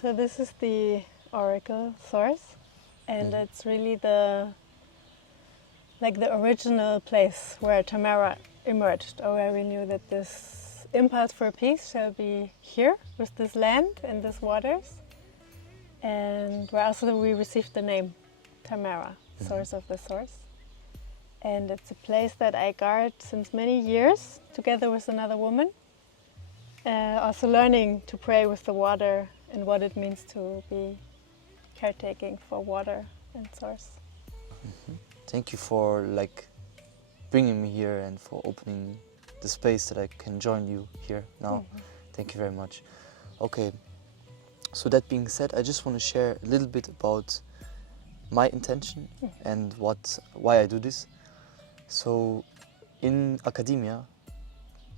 So this is the oracle source, and it's really the original place where Tamera emerged, or where we knew that this impulse for peace shall be here with this land and these waters, and where also we received the name Tamera, source of the source. And it's a place that I guard since many years, together with another woman, also learning to pray with the water and what it means to be caretaking for water and source. Thank you for bringing me here and for opening the space that I can join you here now. Thank you very much. Okay, so that being said, I just want to share a little bit about my intention and why I do this. So in academia,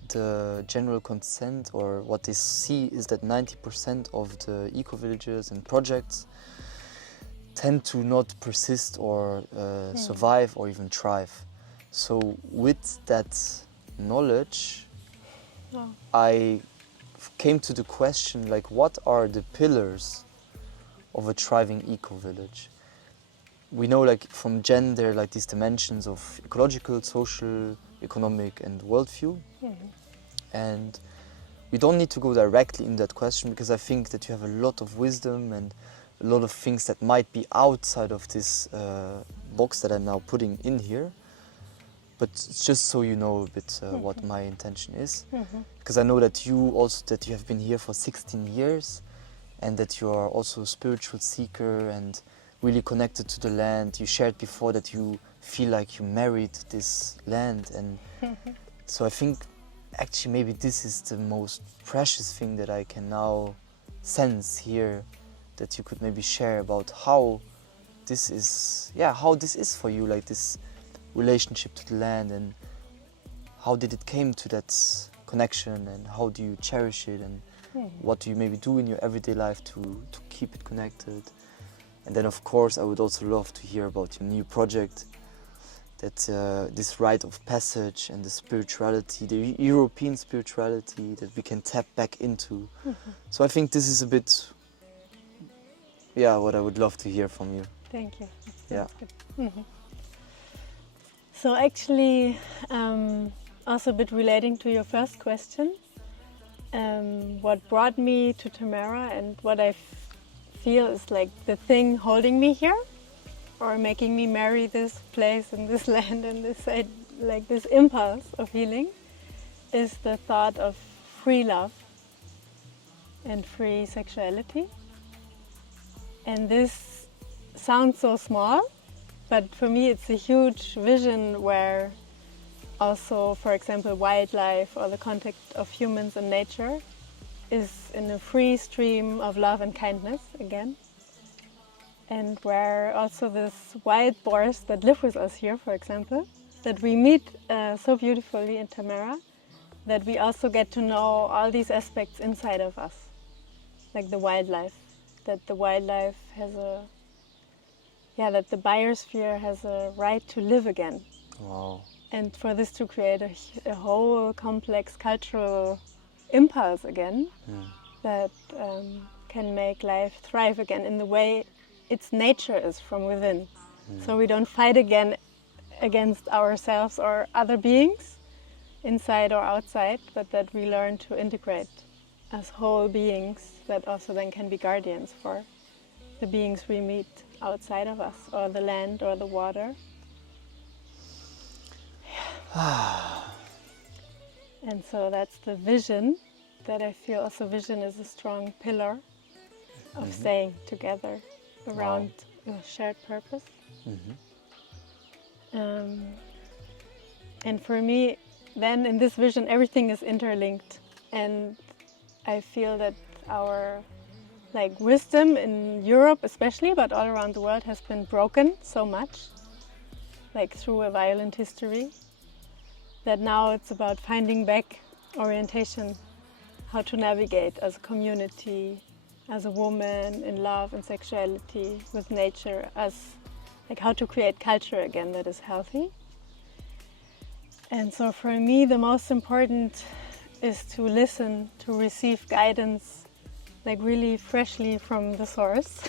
the general consent, or what they see, is that 90% of the eco-villages and projects tend to not persist or survive or even thrive. So with that knowledge, I came to the question, what are the pillars of a thriving eco-village? We know from Gen there are these dimensions of ecological, social, economic and worldview. And we don't need to go directly in that question, because I think that you have a lot of wisdom and a lot of things that might be outside of this box that I'm now putting in here. But just so you know a bit what my intention is, because I know that you have been here for 16 years, and that you are also a spiritual seeker and really connected to the land. You shared before that you feel like you married this land, and so I think actually maybe this is the most precious thing that I can now sense here, that you could maybe share about how this is for you, this relationship to the land, and how did it came to that connection, and how do you cherish it, and what do you maybe do in your everyday life to keep it connected. And then of course I would also love to hear about your new project, that this rite of passage and the spirituality, the European spirituality that we can tap back into. So I think this is a bit, what I would love to hear from you. Thank you. That's good. So actually, also a bit relating to your first question, what brought me to Tamera and what I feel is the thing holding me here, or making me marry this place and this land and this impulse of healing, is the thought of free love and free sexuality. And this sounds so small, but for me it's a huge vision where also, for example, wildlife or the contact of humans and nature is in a free stream of love and kindness again. And where also this wild boars that live with us here, for example, that we meet so beautifully in Tamera, that we also get to know all these aspects inside of us, like the wildlife, that the wildlife has that the biosphere has a right to live again. Wow. And for this to create a whole complex cultural impulse again, that can make life thrive again in the way its nature is from within. So we don't fight again against ourselves or other beings, inside or outside, but that we learn to integrate as whole beings that also then can be guardians for the beings we meet outside of us, or the land or the water. And so that's the vision, that I feel also vision is a strong pillar of staying together around a shared purpose. And for me, then in this vision, everything is interlinked. And I feel that our wisdom in Europe especially, but all around the world, has been broken so much, through a violent history, that now it's about finding back orientation, how to navigate as a community, as a woman, in love and sexuality, with nature, as how to create culture again that is healthy. And so for me, the most important is to listen, to receive guidance, really freshly from the source.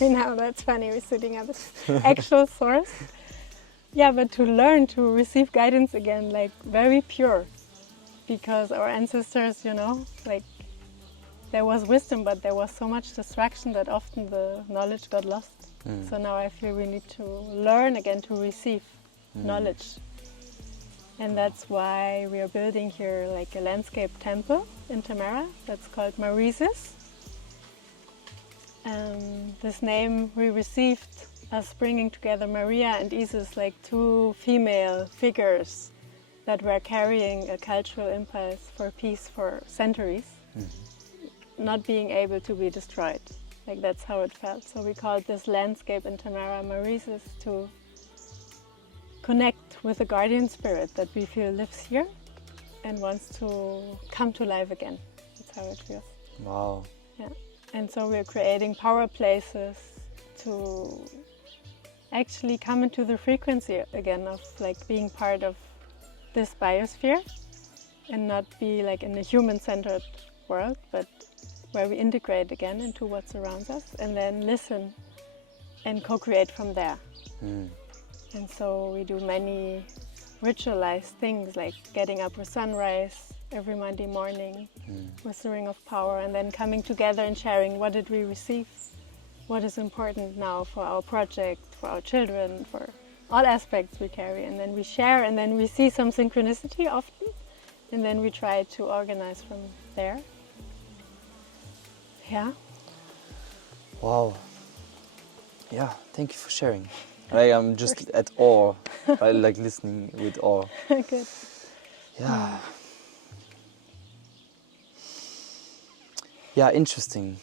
Now that's funny, we're sitting at the actual source. Yeah, but to learn to receive guidance again, very pure. Because our ancestors, there was wisdom, but there was so much distraction that often the knowledge got lost. So now I feel we need to learn again to receive knowledge. And that's why we are building here a landscape temple in Tamera that's called Marises. This name we received as bringing together Maria and Isis, two female figures that were carrying a cultural impulse for peace for centuries, not being able to be destroyed. That's how it felt. So we called this landscape in Tamera Marises to connect with the guardian spirit that we feel lives here and wants to come to life again. That's how it feels. Wow. Yeah. And so we're creating power places to actually come into the frequency again of being part of this biosphere and not be in a human-centered world, but where we integrate again into what surrounds us and then listen and co-create from there. And so we do many ritualized things like getting up with sunrise every Monday morning with the ring of power, and then coming together and sharing what did we receive, what is important now for our project, for our children, for all aspects we carry, and then we share, and then we see some synchronicity often, and then we try to organize from there. Yeah. Wow. Yeah, thank you for sharing. I'm just at awe. I like listening with awe. Good. Yeah. Yeah, interesting.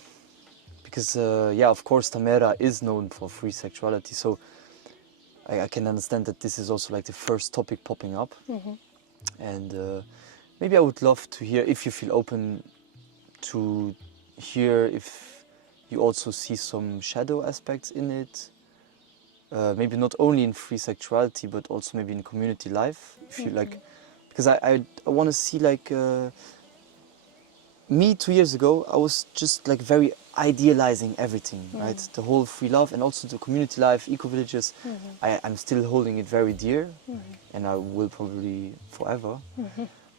Because, of course, Tamera is known for free sexuality. So I can understand that this is also the first topic popping up. And maybe I would love to hear, if you feel open to hear, if you also see some shadow aspects in it. Maybe not only in free sexuality, but also maybe in community life. If you because I want to see me 2 years ago, I was just very idealizing everything, right? The whole free love and also the community life, ecovillages. I'm still holding it very dear, and I will probably forever.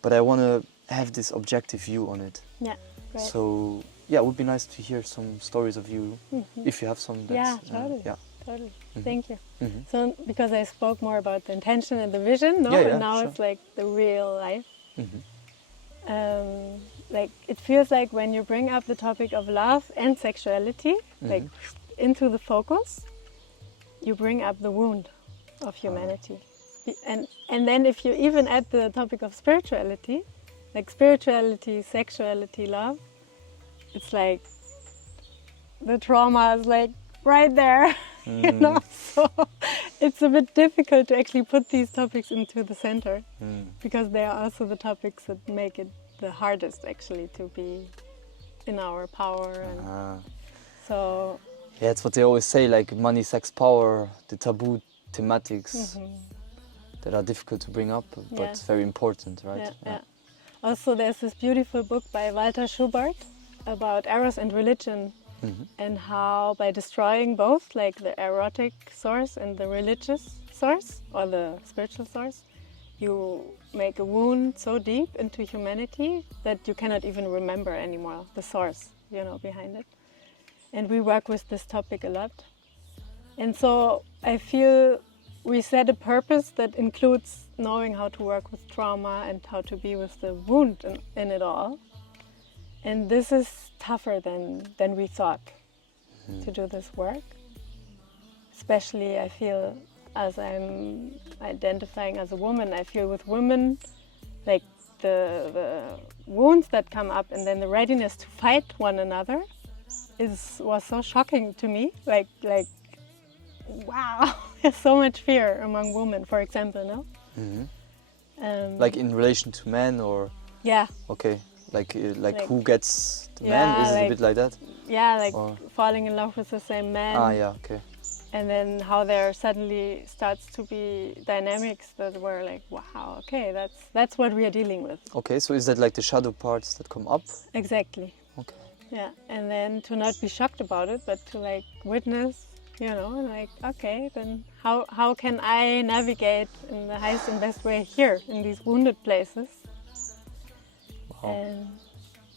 But I want to have this objective view on it. Yeah. Great. So yeah, it would be nice to hear some stories of you, if you have some. Yeah, totally. Totally. Thank you. Mm-hmm. So, because I spoke more about the intention and the vision, no? Yeah, And now sure. it's like the real life. Mm-hmm. Like it feels like when you bring up the topic of love and sexuality, like into the focus, you bring up the wound of humanity. And then if you even add the topic of spirituality, like spirituality, sexuality, love, it's like the trauma is like right there, you know? So it's a bit difficult to actually put these topics into the center because they are also the topics that make it the hardest actually to be in our power. And so yeah, it's what they always say, like money, sex, power, the taboo thematics that are difficult to bring up, but very important, right? Yeah. Also, there's this beautiful book by Walter Schubert about eros and religion, and how by destroying both, like the erotic source and the religious source, or the spiritual source, you make a wound so deep into humanity that you cannot even remember anymore the source, you know, behind it. And we work with this topic a lot. And so I feel we set a purpose that includes knowing how to work with trauma and how to be with the wound in it all. And this is tougher than we thought to do this work. Especially I feel as I'm identifying as a woman, I feel with women, like the wounds that come up and then the readiness to fight one another was so shocking to me. Like wow, there's so much fear among women, for example, no? Like in relation to men, or yeah. Okay, like who gets the man? Is it a bit like that? Yeah, like falling in love with the same man. Ah, yeah, okay. And then how there suddenly starts to be dynamics that were like, wow, okay, that's what we are dealing with. Okay, so is that like the shadow parts that come up? Exactly. Okay. Yeah, and then to not be shocked about it, but to like witness, you know, like, okay, then how can I navigate in the highest and best way here in these wounded places? Wow.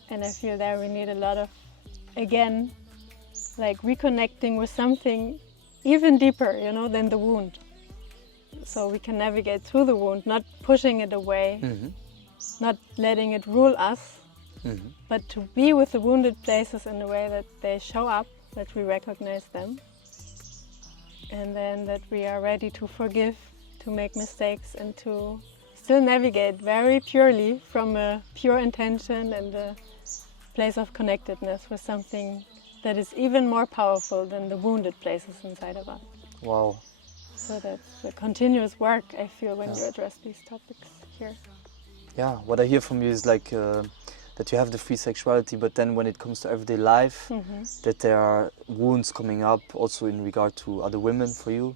And I feel there we need a lot of, again, like reconnecting with something even deeper, you know, than the wound. So we can navigate through the wound, not pushing it away, not letting it rule us, but to be with the wounded places in the way that they show up, that we recognize them, and then that we are ready to forgive, to make mistakes, and to still navigate very purely from a pure intention and a place of connectedness with something that is even more powerful than the wounded places inside of us. Wow. So that's a continuous work, I feel, when you address these topics here. Yeah, what I hear from you is like that you have the free sexuality, but then when it comes to everyday life, that there are wounds coming up also in regard to other women for you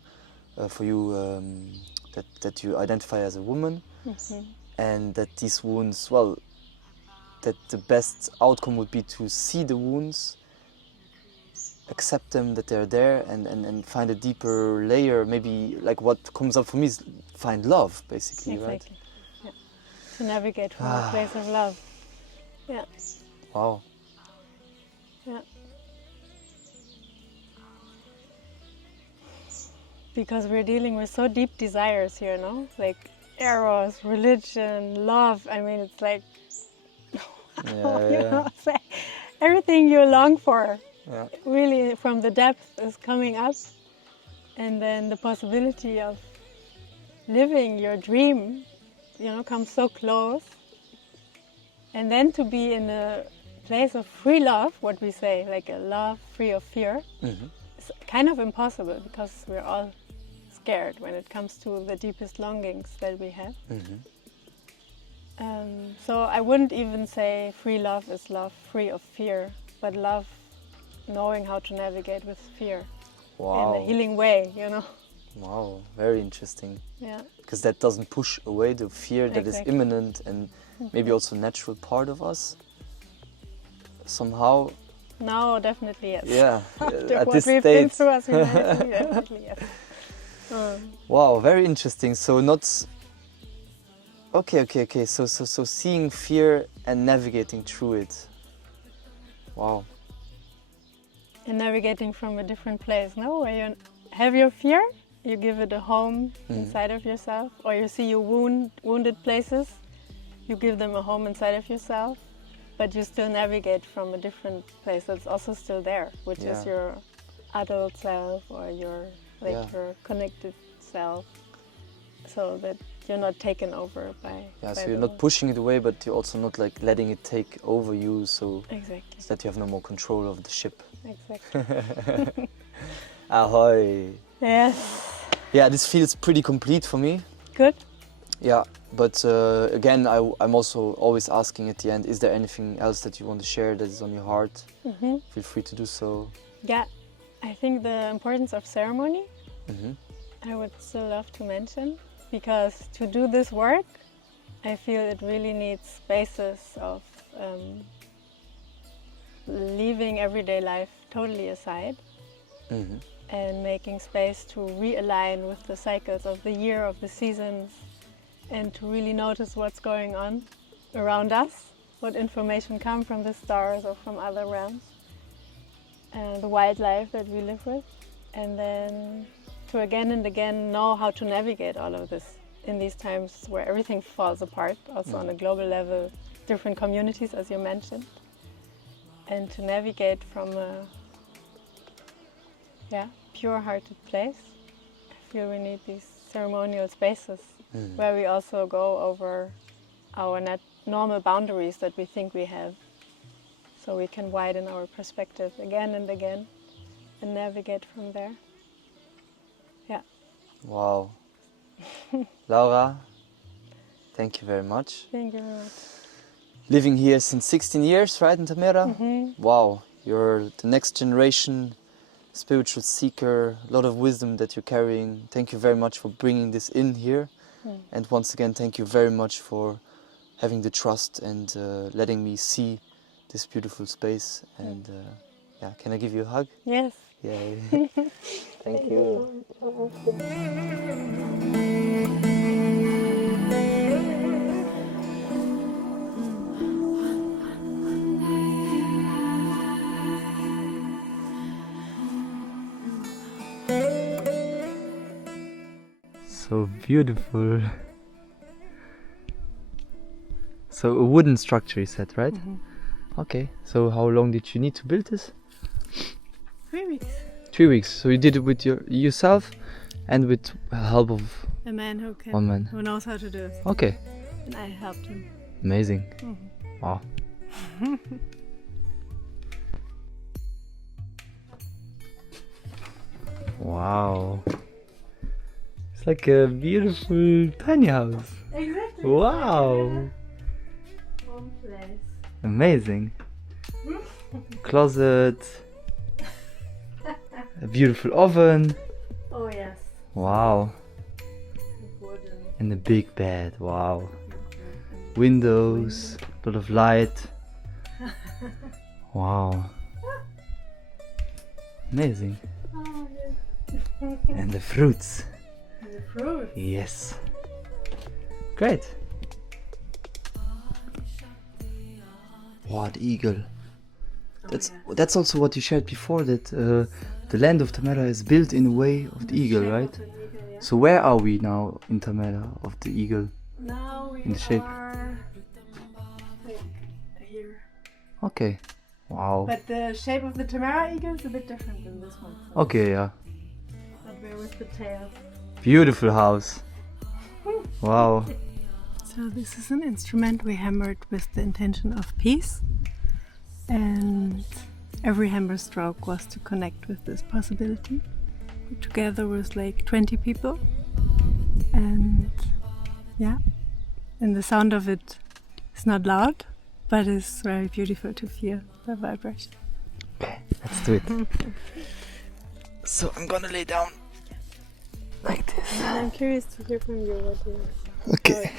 that you identify as a woman, and that these wounds, well, that the best outcome would be to see the wounds, accept them, that they're there, and find a deeper layer. Maybe like what comes up for me is find love, basically, Exactly. right? Yeah. To navigate from a place of love. Yeah. Wow. Yeah. Because we're dealing with so deep desires here, no? Like eros, religion, love. I mean, it's like, you know, it's like everything you long for. Yeah. Really from the depth is coming up, and then the possibility of living your dream, you know, comes so close. And then to be in a place of free love, what we say, like a love free of fear, is kind of impossible, because we're all scared when it comes to the deepest longings that we have. So I wouldn't even say free love is love free of fear, but love knowing how to navigate with fear in a healing way, you know. Wow, very interesting. Yeah. Because that doesn't push away the fear that is imminent and maybe also a natural part of us somehow. No, definitely yes. Yeah, After at what this we've stage. been through as humanity, definitely yes. Wow, very interesting. So not. Okay. So seeing fear and navigating through it. Wow. And navigating from a different place, no? Where you have your fear, you give it a home inside of yourself, or you see your wounded places, you give them a home inside of yourself, but you still navigate from a different place that's also still there, which is your adult self, or your your connected self, so that you're not taken over by. Yeah, so you're not pushing it away, but you're also not like letting it take over you, so that you have no more control of the ship. Exactly. Ahoy! Yes. Yeah, this feels pretty complete for me. Good. Yeah, but again, I'm also always asking at the end, is there anything else that you want to share that is on your heart? Feel free to do so. Yeah, I think the importance of ceremony, I would still love to mention, because to do this work, I feel it really needs spaces of leaving everyday life totally aside and making space to realign with the cycles of the year, of the seasons, and to really notice what's going on around us, what information comes from the stars or from other realms, the wildlife that we live with, and then to again and again know how to navigate all of this in these times where everything falls apart, also on a global level, different communities, as you mentioned, and to navigate from a pure-hearted place. I feel we need these ceremonial spaces where we also go over our normal boundaries that we think we have, so we can widen our perspective again and again and navigate from there. Yeah. Wow. Laura, thank you very much. Thank you very much. Living here since 16 years, right, in Tamera? Wow, you're the next generation spiritual seeker, a lot of wisdom that you're carrying. Thank you very much for bringing this in here. And once again, thank you very much for having the trust and letting me see this beautiful space. And yeah, can I give you a hug? Yes. Yeah. Thank you. So beautiful. So a wooden structure you said, right? Okay. So how long did you need to build this? 3 weeks. 3 weeks. So you did it with yourself and with help of A man who can, one man. who knows how to do it. Okay. And I helped him. Amazing. Wow. Wow. It's like a beautiful tiny house. Exactly. Wow. Home place. Amazing. Closet. A beautiful oven. Oh yes. Wow. Wooden. And a big bed. Wow. Windows. A lot of light. Wow. Amazing. Oh yes. And the fruits. And the fruit. Yes. Great. Wow, the eagle. That's also what you shared before, that the land of Tamera is built in a way of the eagle, right? So where are we now in Tamera of the eagle? Now we In the shape. are like here. Okay. Wow. But the shape of the Tamera eagle is a bit different than this one. So Okay, yeah. but we're with the tail. Beautiful house. Wow. So this is an instrument we hammered with the intention of peace, and every hammer stroke was to connect with this possibility. We're together with like 20 people, and yeah, and the sound of it is not loud, but it's very beautiful to feel the vibration. Okay, let's do it. So I'm gonna lay down like this. And I'm curious to hear from you what you Okay.